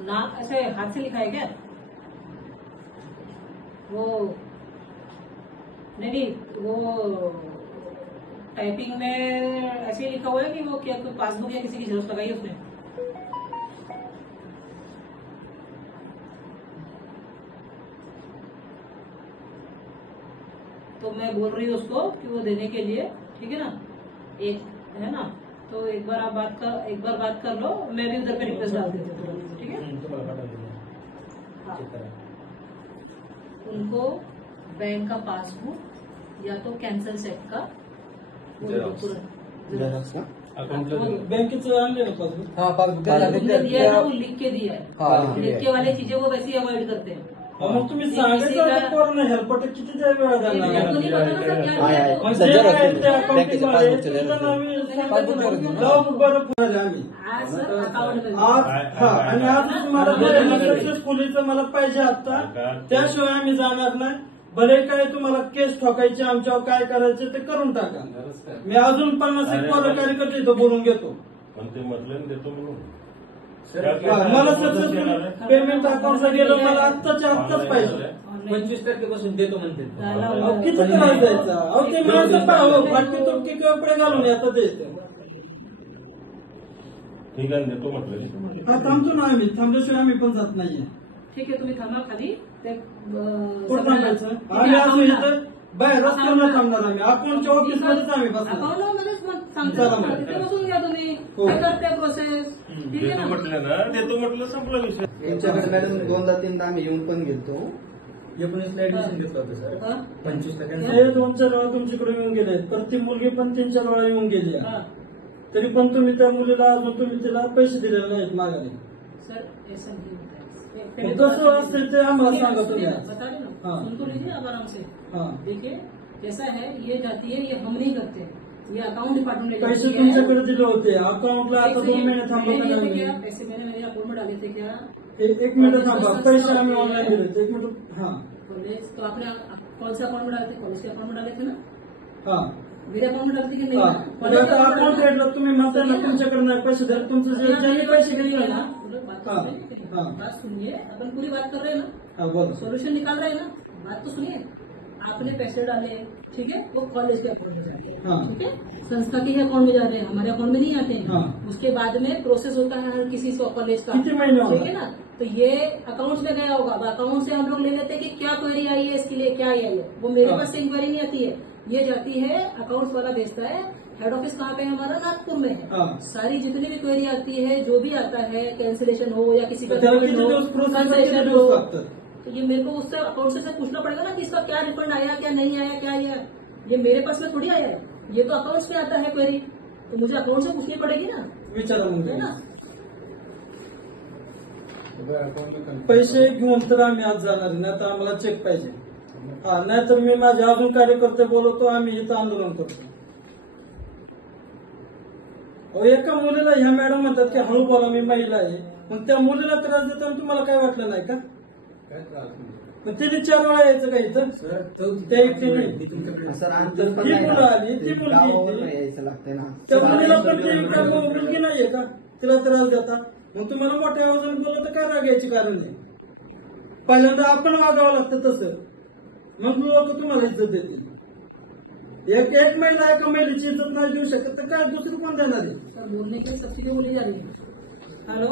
ना ऐसे हाथ से लिखा है क्या? वो नहीं वो टाइपिंग में ऐसे ही लिखा हुआ है कि वो क्या कोई पासबुक या किसी की जरूरत लगाई उसमें? तो मैं बोल रही हूँ उसको कि वो देने के लिए, ठीक है ना, एक है ना, तो एक बार आप बात कर लो, मैं भी उधर पे रिक्वेस्ट डाल देती हूँ, ठीक है? हाँ। उनको बैंक का पासबुक या तो कैंसल चेक का बँकेचं आणले ना पासबुक? हाँ पासबुक दिया है ना, वो लिख के दिया है। लिख के वाली चीजें वो वैसे ही अवॉइड करते हैं। मग तुम्ही सांगायचं कोरोना हेल्पट किती वेळा जाणार? आणि आज तुम्हाला सक्सेसफुलीचं मला पाहिजे आता, त्याशिवाय आम्ही जाणार नाही. भले काय तुम्हाला केस ठोकायची आमच्यावर काय करायचं ते करून टाका. मी अजून 50 कॉल कार्यकर्ते इथं बोलून घेतो. ते म्हटलं देतो म्हणून मला सक्सेसफुल पेमेंट अकाउंटला गेलं, मला आत्ताच पाहिजे. 25% देतो म्हणते. किती त्रास द्यायचा? अहो ते माणसं फाटकी तुटकी कपडे घालून येतात ते. ठीक आहे देतो म्हटलं. हा थांबतो ना आम्ही, थांबल्याशिवाय आम्ही पण जात नाहीये. ठीक आहे, तुम्ही थांबा खाली. कुठं थांबायचं? आम्ही असं इथं बाहेर रस्त्यावर थांबणार. आम्ही अकाउंटच्या ऑफिसमध्येच आम्ही बसणार. बसून घ्या तुम्ही, करते प्रोसेस. देतो म्हटलं ना, देतो म्हटलं संपला विषय. तुमच्याकडे मॅडम 2दा-3दा आम्ही येऊन पण गेलतो. 19ला ऍडमिशन घेतलं होतं सर. 25% हे 2-4 वेळा तुमच्याकडे येऊन गेले, तर ती मुलगी पण 3-4 वेळा येऊन गेली. तरी पण तुम्ही त्या मुलीला अजून तुम्ही तिला पैसे दिलेले नाहीत मागाने. सर ऐसा नहीं होता कसं असते ते आम्हाला सांगा तुम्ही. बता रहे ना, उनको लीजिए आप आराम से. देखिए कैसा है, ये जाती है, ये हम नहीं करते, ये अकाउंट डिपार्टमेंट में पैसे तुमच्याकडे दिले होते अकाउंटला. आता 2 महिने थांबवता. पैसे मैंने मेरे अकाउंट में डाले थे क्या? 1 मिनिट थांबा. पैसे आम्ही ऑनलाईन दिले होते. 1 मिनिट. हाँ कॉलेज तो आपने कौन से अकाउंट में डाले थे? कॉलेज के अकाउंट में डाले थे ना? हाँ मेरे अकाउंट में डालते की नहीं? आता अकाउंट भेटलं तुम्ही म्हणता ना तुमच्याकडे नाही पैसे द्या. तुमचं ज्यांनी पैसे घेतले ना. बात सुनिए, अपन पूरी बात कर रहे हैं ना, बोलो. सोल्यूशन निकाल रहे हैं ना, बात तो सुनिए. आपने पैसे डाले, ठीक है, वो कॉलेज के अकाउंट में जाते हैं, ठीक है, संस्था के अकाउंट में जाते हैं, हमारे अकाउंट में नहीं आते हैं. उसके बाद में प्रोसेस होता है हर किसी कॉलेज का, ठीक है ना. तो ये अकाउंट में गया होगा. अब अकाउंट से हम लोग ले लेते हैं कि क्या क्वेरी आई है, इसके लिए क्या आई है. वो मेरे पास से इंक्वायरी नहीं आती है, ये जाती है अकाउंट वाला भेजता है. हेड ऑफिस कहाँ पे है हमारा? नागपुर में है. सारी जितनी भी क्वेरी आती है, जो भी आता है, कैंसिलेशन हो या किसी का कैंसिलेशन हो, तो ये मेरे को उससे अकाउंट से पूछना पड़ेगा ना कि इसका क्या रिफंड आया, क्या नहीं आया, क्या आया. ये मेरे पास में थोड़ी आया है, ये तो अकाउंट में आता है क्वेरी, तो मुझे अकाउंट से पूछनी पड़ेगी ना. विचारा है ना. पैसे घेऊन तर आम्ही आज जाणार नाही, तर आम्हाला चेक पाहिजे. नाहीतर मी माझे अजून कार्यकर्ते बोलवतो, आम्ही इथं आंदोलन करतो. एका मुलीला ह्या मॅडम म्हणतात की हळू बोला, मी महिला आहे. मग त्या मुलीला त्रास देताना तुम्हाला काय वाटलं नाही का? मग तिने 4 वेळा यायचं का इथं? त्या एकटी नाही, ती मुलं आली, ती मुलगी त्या मुलीला पण ती मुलगी नाहीये का तिला त्रास देता? मग तुम्हाला मोठ्या आवाजाने बोललं तर काय राग यायची कारण नाही. पहिल्यांदा आपण वागावं लागतं तसं, मग लोक तुम्हाला इज्जत देतील. एक महिला एका महिलेची इज्जत नाही देऊ शकत तर काय दुसरी कोण देणार आहे? सर बोलने के लिए सब चीजें बोली जा रही है. हेलो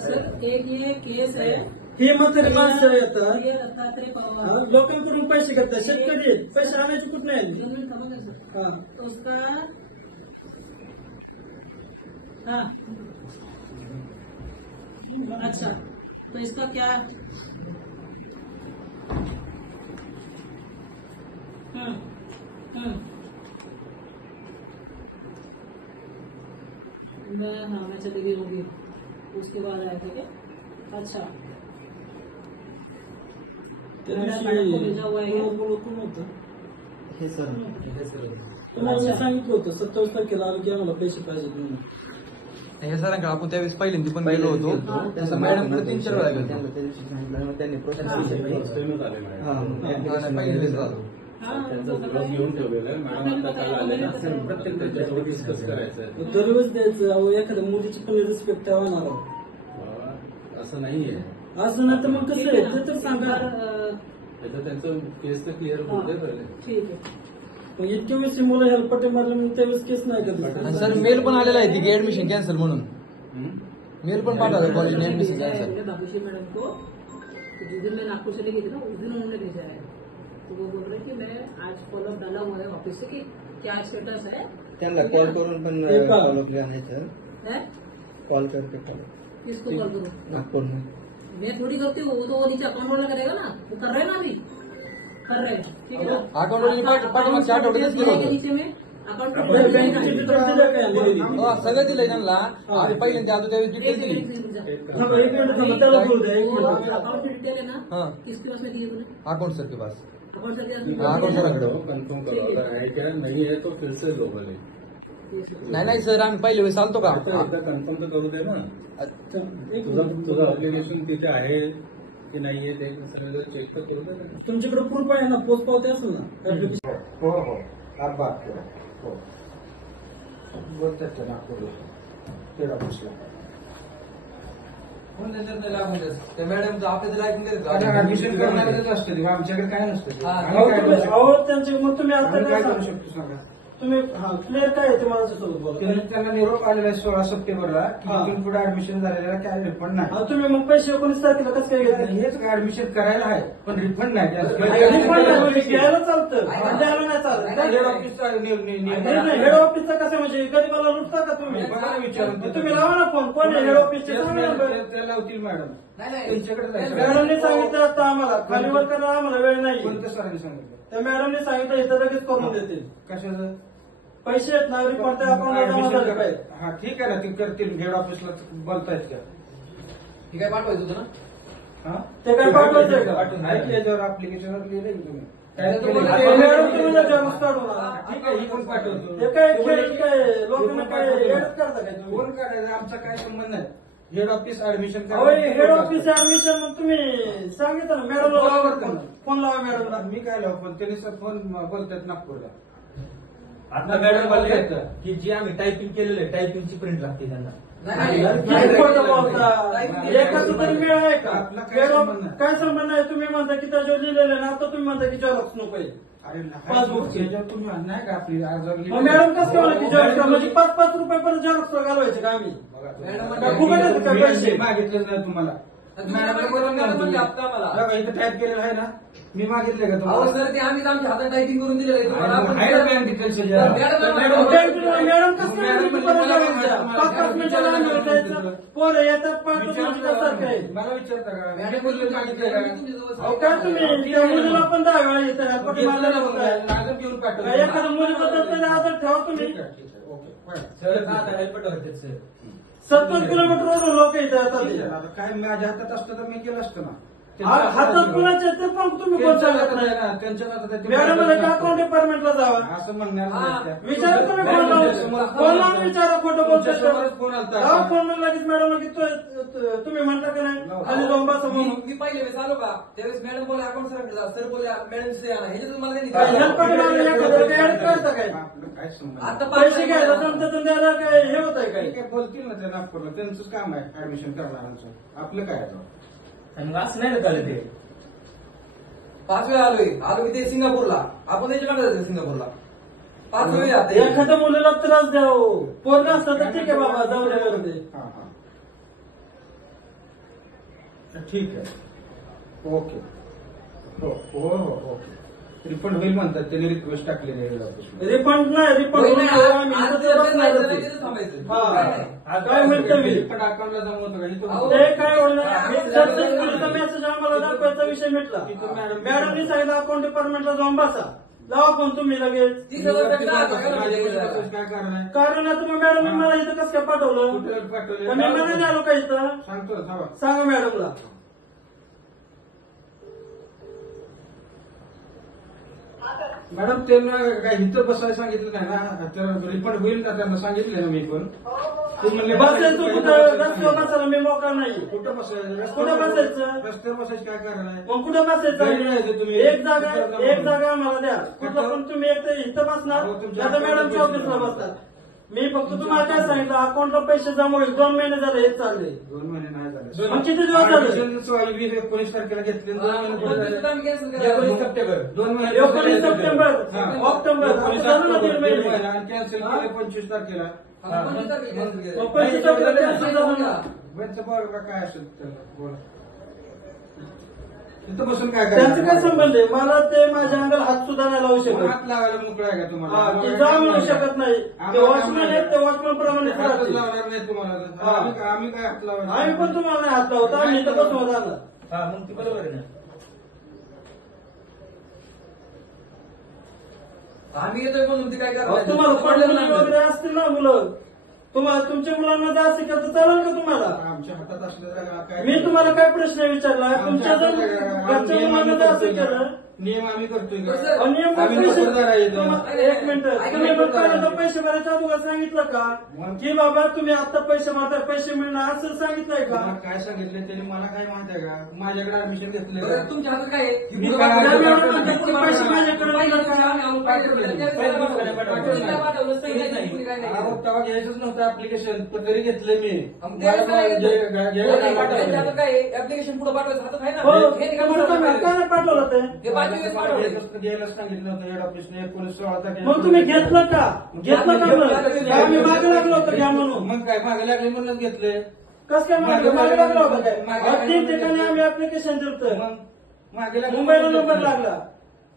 सर, एक ये केस है, ही म्हातारी माणसं येतात, ये दत्तात्रय पवार लोकांकडून पैसे घेतात, शेतकरी आहेत, पैसे आणायचे कुठं नाही. समझ सर. तो उसका अच्छा, तो इसका क्या? मैं चली गई होगी, उसके बाद आए थे क्या? अच्छा, मॅडम को भेजा हुआ है कोण होतं हे सर तुम्हाला सांगितलं होतं 27 तारखेला आलो की आम्हाला पैसे पाहिजे म्हणून. हे सरांकडे आपण त्यावेळेस पहिल्यांदा पण गेलो होतो. त्यांना मॅडमकडे 3-4 वेळा गेलो. त्यांना त्या दिवशी सांगितलं मग त्यांनी प्रोसेस पहिल्यांदाच झालं. त्यांचा सगळं घेऊन ठेवलेलं आहे. मॅडम आता काल आले ना, प्रत्येक त्याच्यावर डिस्कस करायचं आहे. दररोज द्यायचं अहो, एखाद्या मुलीची पण रिस्पेक्ट ठेवा ना राव. असं नाहीये. असं नाही तर मग कसं आहे ते तर सांगा. त्याचं त्यांचं केस तर क्लिअर होऊ दे पहिले. ठीक आहे. मग इतके वेळेस मुलं हेल्पटे मारले मग त्यावेळेस केस नाही करत. सर मेल पण आलेला आहे की ऍडमिशन कॅन्सल म्हणून. मेल पण पाठवला कॉलेज एडमिशन कॅन्सल. बाबूशी मैडम को जिस दिन मैं नागपुर चली गई थी ना, उस दिन उन्होंने भेजा है, तो वो बोल रहे कि मैं आज फॉलोअप डाला हुआ है ऑफिस से कि क्या स्टेटस है. त्यांना कॉल करून पण ते का? follow आणायचं. कॉल करते किसको कॉल करूँ? नागपूर में मैं थोड़ी करती हूँ, वो तो वो नीचे अकाउंट वाला करेगा ना, वो कर रहे हैं ना अभी, कर रहे हैं. ठीक है ना. अकाउंट वाली पाठीमागच्या आठवड्यातच केलं होतं. नीचे में अकाउंट बँकेची डिटेल्स दिल्या काय? सगळं दिलंय त्यांना. आधी पहिल्यांदा आलो त्यावेळेस डिटेल दिली. थांबा, एक मिनिट थांबा, त्याला बोलू द्या, एक मिनिट. अकाउंट की डिटेल है ना, हाँ. किसके पास में दिए तूने? अकाउंट सर के पास. अकाउंट से अकाउंट सरांकडे. कन्फर्म करो अगर है क्या नहीं है तो फिर से लो भले. नाही सर आम्ही पहिल्या वेळेस आलतो का. एकदा कन्फर्म तर करू दे ना. एक तुझं मिनिट. तुझं अप्लिकेशन तिथे आहे की नाहीये ते सगळं चेक तर करू दे ना. तुमच्याकडे प्रूफ आहे ना, पोस्ट पावती असेल ना. हो हो आज बात करा. हो बोलतात ते नागपूरला ते ऑफिसला. त्या मॅडमचं आपल्याला ऐकून ऍडमिशन करणारच असतं तेव्हा आमच्याकडे काय नसतं. हा. आम्ही काय करू शकतो? अहो त्यांचे मग तुम्ही आता आम्ही काय काय करू सांगा? शकतो सांगा. तुम्ही क्लिअर काय आहे ते मला त्याच्यासोबत बोला. त्यांना निरोप आलेला आहे 16 सप्टेंबरला की हा. इथून पुढे ऍडमिशन झालेला काय रिफंड नाही. हा, तुम्ही मग पैसे 19 तारखेला कसं काय घेतले? हेच ऍडमिशन करायला आहे पण रिफंड नाही. रिफंड नाही म्हणजे घ्यायला चालतं, द्यायला नाही चालत. हेड ऑफिसचा नाही, हेड ऑफिसचा कसं म्हणजे गरीबाला लुटता का तुम्ही? विचारून तुम्ही लावा ना फोन, कोण आहे हेड ऑफिसचे? सांगा ना बरं. त्याला होतील मॅडम त्यांच्याकडे जायचं. मॅडमने सांगितलं आता आम्हाला खालीवर करायला आम्हाला वेळ नाही. कोणत्या सरांनी सांगितलं? त्या मॅडमने सांगितलं इथं लगेच करून देतील. कशाचं? पैसे आहेत ना रिफंड त्या अकाउंटला जमा झाले पाहिजे. हा ठीक आहे ना ते करतील. हेड ऑफिसला बोलतायत का? हे काय पाठवायचं होतं ना. हा ते काय पाठवायचंय का? पाठवून नाही याच्यावर ऍप्लिकेशनवर लिहिलंय की तुम्ही काय ते केलं? मॅडम तुम्ही जेव्हा काढून आणा. ठीक आहे ही पण पाठवतो. हे काय खेळ काय लोकांना काय हेच करता काय तुम्ही? कोण काढायचं आमचा काय संबंध नाही. हेड ऑफिस ऍडमिशन अहो, हेड ऑफिस ऍडमिशन मग तुम्ही सांगितलं ना मॅडमला फोन लावा मॅडमला. मी काय लावू पण त्यांनी सर फोन बोलतात नागपूरला. आता मॅडम बोलले की जी आम्ही टायपिंग केलेलं आहे टायपिंगची प्रिंट लागते त्यांना. काय खोटं बोलता? एकाचं तरी मेळ आहे का? आपला काय संबंध नाही. काय संबंध नाही? तुम्ही म्हणता की त्याच्यावर लिहिलेलं ना, आता तुम्ही म्हणता की झेरॉक्स नको आहे. अरे पासबुकची. याच्यावर तुम्ही नाही का आपली मग मॅडम कसं काय म्हणते झेरॉक्स म्हणजे 5-5 रुपये परत झेरॉक्स घालवायचे का आम्ही? काय फुकट आहेत का पैसे? मागितलेच नाही तुम्हाला. मॅडमला बरोबर नाही म्हणले आता मला. बघा, इथं टाईप केलेलं आहे ना. मी मागितले का अहो तुम्हाला? सर ते आम्ही आमच्या हातात टायपिंग करून दिलेलं आहे तुम्हाला. आपण आहे ना बँक डिटेल्स याच्यावर. मॅडम कसं काय म्हणते परत घालवायच्या? 5-5 मिनिटाला आम्ही जायचं. पोरं येतात 5-5 मिनिटं सारखं आहे. मला विचारता का? मी बोललो मागितलं का? अहो, काय तुम्ही त्या मुलीला पण 10 वेळा येत पटी मारलेला होता. माझं घेऊन पाठवलं. एखाद्या मुलीबद्दल तरी आदर ठेवा तुम्ही. ठीक आहे, ठीक आहे. ओके बरं. सर आता हेल्पट होते सर. 70 किलोमीटरवरून लोक येतात ठीक आहे. आता काय माझ्या हातात असतं तर मी केलं असतं ना. हातात कुणाचे ते पण तुम्ही कोण सांगत नाही. त्यांच्या मॅडम मला अकाउंट डिपार्टमेंटला जावा. असं म्हणणार विचार तुम्ही फोन लावून. फोन लावून विचारा खोटं बोलतोय. फोन आलता. लावा फोन मग लगेच मॅडम की तुम्ही म्हणता का नाही खाली जाऊन बसा म्हणून. मी पहिले वेळेस आलो का त्यावेळेस मॅडम बोले अकाउंट सरांकडे जा. सर बोले मॅडम से आणा. ह्याच्यातून मला काय हेल्प करायला एखाद्याला ऍड करता काय? आपलं काय संबंध? आता पैसे घ्यायला जमतं द्यायला काय हे होत आहे काय? ठीक आहे, बोलतील ना ते नागपूरला. त्यांचंच काम आहे ऍडमिशन करणाऱ्यांचं. आपलं काय आहे? आणि असं नाही ना झालं ते. 5 वेळा आलो की ते सिंगापूरला. आपण त्याच्याकडे जायचं सिंगापूरला. 5 वेळा जाते. एखाद्या मुलीला त्रास द्यावं. पोरग असतं तर ठीक आहे बाबा जाऊ द्या. हा हा ठीक आहे. ओके. हो हो हो ओके. रिफंड होईल म्हणतात त्यांनी रिक्वेस्ट टाकलेली आहे. रिफंड नाही रिफंड आज जर नाही झालं की तिथं थांबायचं. काय म्हणतो मी रिफंड अकाउंटला जमा होतं का? इथं ते काय होणार मेसेज आम्हाला दाखवायचा विषय मिटला. मॅडमनी सांगितलं अकाउंट डिपार्टमेंटला जाऊन बसा. लावा फोन तुम्ही लगेच. 30,000 काय कारण आहे? कारण आता मग मॅडम मला इथं कसं काय पाठवलं? कुठे पाठवले? मी मनाने आलो का इथं? सांगतो ना, थांबा. सांगा मॅडमला. मॅडम त्यांना काय इथं बसायला सांगितलं नाही ना, तर रिफंड होईल ना, त्यांना सांगितलं ना मी पण. ते म्हणले बसेल तू कुठं? रस्त्यावर बसायला मी मोकळा नाही. कुठं बसायचं? कुठं बसायचं? रस्त्यावर बसायचं काय कारण आहे? मग कुठं बसायचं? घरी राहायचं तुम्ही. एक जागा मला द्या. कुठं पण तुम्ही एक तर इथं बसणार हो, तुमच्या आता मॅडमच्या ऑफिसला बसणार. मी फक्त तुम्हाला काय सांगितलं, अकाउंटला पैसे जमा होईल. 2 महिने झाले हे चालले. 2 महिने नाही झाले. मग किती दिवस झाले? 19 तारखेला घेतले. 2 महिने पुढे झाले. 19 सप्टेंबर. 2 महिने 19 सप्टेंबर, हा. ऑक्टोबर, आता झालं ना 1.5 महिने. आणि कॅन्सल केले 25 तारखेला. मग 25 तारखेला cancel झालं ना. त्यांचं बरं काय असेल तर बोला. तिथं बसून काय त्यांचं काय करायचं? संबंध आहे? मला ते माझ्या अंगाला हात सुद्धा नाही लावू शकत. हात लावायला मोकळा आहे का हा, तुम्हाला? ते जाऊ म्हणू शकत नाही. ते वॉचमॅन आहेत, ते वॉचमॅन प्रमाणे हातच राहतील. लावणार नाही तुम्हाला. हा. आम्ही काय हात लावणार? आम्ही पण तुम्हाला नाही हात लावतो. आम्ही इथं बसून आला. हा मग ती बरोबर आहे ना. आम्ही येतोय म्हणून ती काय करणार? तुम्हाला पडलेली वगैरे असतील ना मुलं, तुम्हाला तुमच्या मुलांना जर असं केलं तर चालेल का तुम्हाला? आमच्या हातात असलं काय? मी तुम्हाला काय प्रश्न विचारला? तुमच्या जर घरच्या मुलांना जर असं केलं, नियम आम्ही करतोय का? नियम आम्ही पैसे नोकरदार आहे इथं. एक मिनिट, तुम्ही मग पहिल्यांदा पैसे भरायच्या अगोदर सांगितलं का की बाबा तुम्ही आता पैसे भरता, पैसे मिळणार असं सांगितलंय का? मला काय सांगितलं त्यांनी, मला काय माहित आहे का? माझ्याकडे ऍडमिशन घेतलं बरं, का? तुमच्या हातात काय आहे? मी पुढं काय- पाठवलं. त्या मॅडम म्हणतात की पैसे माझ्याकडे नाही का? आम्ही आणून पाठवलं. पहिल्या दिवसाला पाठवलं. पहिल्या पाठवलं, पहिल्या नाही. दिवशी काय नाही. अहो, तेव्हा घ्यायचंच नव्हतं ऍप्लिकेशन, पण तरी घेतलं मी. मग ते असं काय घेतलं? त्यांच्या हातात काय आहे? ऍप्लिकेशन पुढे पाठवायचं हातात आहे ना? हो, हे निकाल तुम्हाला काय पाठवलं. काय नाही पाठवलं ते? हे 5 दिवस पाठवले. घ्यायला सांगितलं होतं हेड ऑफिसने 19-16 तारखेला. मग तुम्ही घेतलं का? घेतलं का मग? आम्ही मागे लागलो होतं घ्या म्हणून. मग काय मागे लागले म्हणूनच घेतले. कसं काय मागे लागलं होतं काय? 3 ठिकाणी आम्ही ऍप्लिकेशन दिलं. मग मागे लागले मुंबईला नंबर लागला.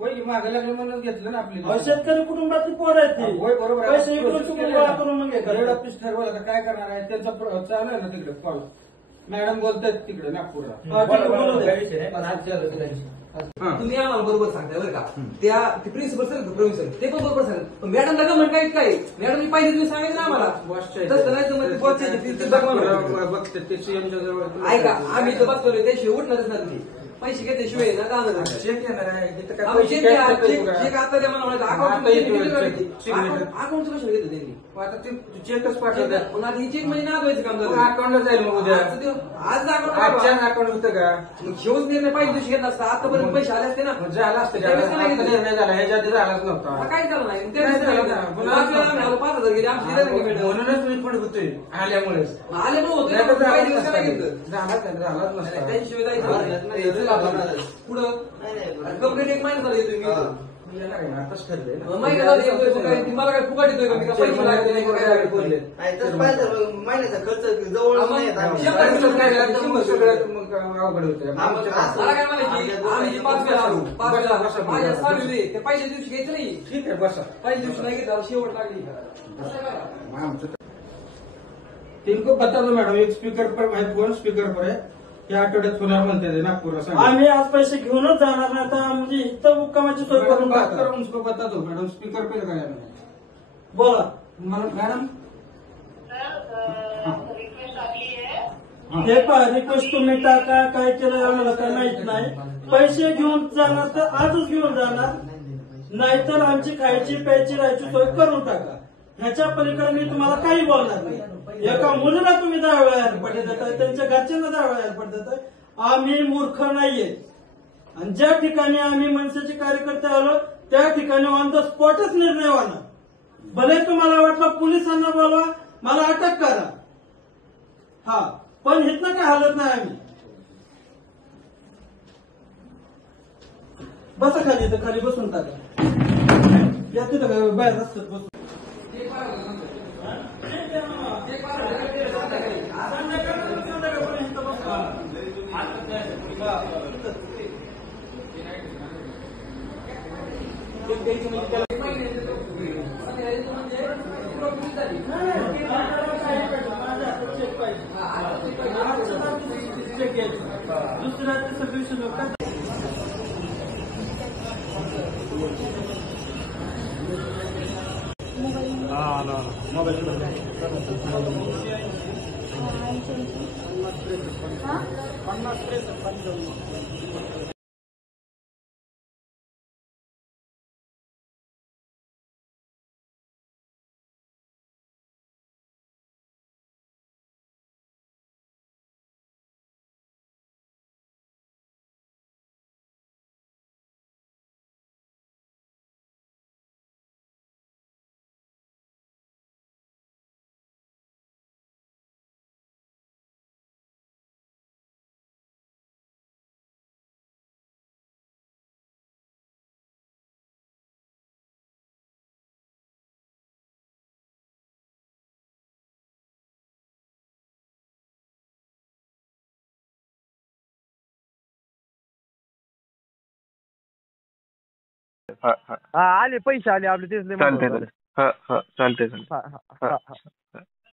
होय की, मागे लागले म्हणूनच घेतलं ना आपली. अहो, शेतकरी कुटुंबातली पोर आहेत ती. होय, बरोबर आहे. पैसे इकडून चुकून गोळा करून मग हे हेड करतात. ऑफिस ठरवलं आता काय करणार आहे, त्यांचा चालू आहे ना तिकडे कॉल. मॅडम बोलतात तिकडे नागपूरला. हा, ठीक आहे, बोलू दे. काय विषय नाही. पण आज झालं त्यांची. तुम्ही आम्हाला बरोबर सांगताय बरं का? त्या प्रिन्सिपल सर प्रवीण सर ते पण बरोबर सांगतात. पण मॅडम नका म्हण काय काय? मॅडम पहिल्या दिवशी सांगायचं ना आम्हाला. तसं नाही तुम्ही बघते ते सीएमच्या जवळ. ऐका, आम्ही इथं बघतोय त्याशिवाय उठणारच नाही तुम्ही. पैसे घेतल्याशिवाय ना जाणार नाही. चेक येणार आहे इथं काय आम्ही पैसे चेक cash देतो चेक- का? चेक आता द्या मला म्हणायचं. अकाउंट आता येतो check. अकाउंट कशाला घेतलं त्यांनी? आता ते चेकच पाठवतात. पण आता ही चेक म्हणजे नाव व्हायचं काम मग झालं. अकाउंटला जाईल मग उद्या. आज आजच्या अकाउंट होतं का? घेऊन निर्णय पहिल्या दिवशी घेतला असता. आतापर्यंत पैसे आले असते ना. मग झाला असतं का? त्यावेळेस नाही आता घेतलं. निर्णय झाला, ह्याच्या आधी झालाच आता नव्हता. काय झालं नाही. त्या नाही दिवशी झालं नाही ना. घेतलं. आपल्याला आम्ही आलो 5,000 गेले. आमची दिलं नाही मॅडम. म्हणूनच रिफंड होतोय आल्यामुळेच. आले पण होते नाही तर पण झालाच काही दिवस नसता. नाही घेतलं. झालाच नसता. त्यांशिवाय जायचं पुढं कंप्लेंट 1 महिना झाला येतोय मी इथं. आताच ठरलंय ना. महिना झाला येतोय तो काय ती मला काय फुकट येतोय का? मी का पैसे लागले नाही का काय लागले बोलले. महिन्याचा खर्च जवळ नाही येत आम्ही. मग सगळं मग अवघड होतं. मला काय म्हणायची आम्ही जे 5 वेळा आलो 5 वेळा माझ्या 6 वेळी ते पहिल्या दिवशी घ्यायचं नाही. ठीक आहे बसा. पहिल्या दिवशी नाही घेतलं शेवट लागली. असं आहे बघा. आमचं इनको बता दो मैडम, एक स्पीकर पर है फोन, स्पीकर पर है. या आठवड्यात होणार म्हणते ते नागपूरला सांगा. आम्ही आज पैसे घेऊनच जाणार नाही आता, म्हणजे इथं मुक्कामाची सोय करून बात टाका. करो उनको बता दो मैडम, स्पीकर पे लगाया मैंने. बोला. मैडम हे पहा, रिक्वेस्ट तुम्ही टाका, काय केलं आम्हाला काय माहित नाही. पैसे घेऊन जाणार तर आजच घेऊन जाणार, नाहीतर आमची खायची प्यायची राहायची सोय करून टाका. ह्याच्या पलीकडे मी तुम्हाला काही बोलणार नाही. एका मुलीला तुम्ही 10 वेळा एअरपोर्ट देताय, त्यांच्या घरच्यांना 10 वेळा एअरपोर्ट देताय. आम्ही मूर्ख नाहीये. आणि ज्या ठिकाणी आम्ही मनसेचे कार्यकर्ते आलो त्या ठिकाणी ऑन द स्पॉटच निर्णय होणार. भले तुम्हाला वाटलं पोलिसांना बोलवा, मला अटक करा, हा, पण इथनं काय हालत नाही आम्ही. बसा खाली, तर खाली बसून टाका. या तिथं बाहेर रस्त्यात बसून. दुसऱ्या हा आले पैसे आले आपले तेच लय महत्वाचं झालं. चालतंय. हा हा हा हा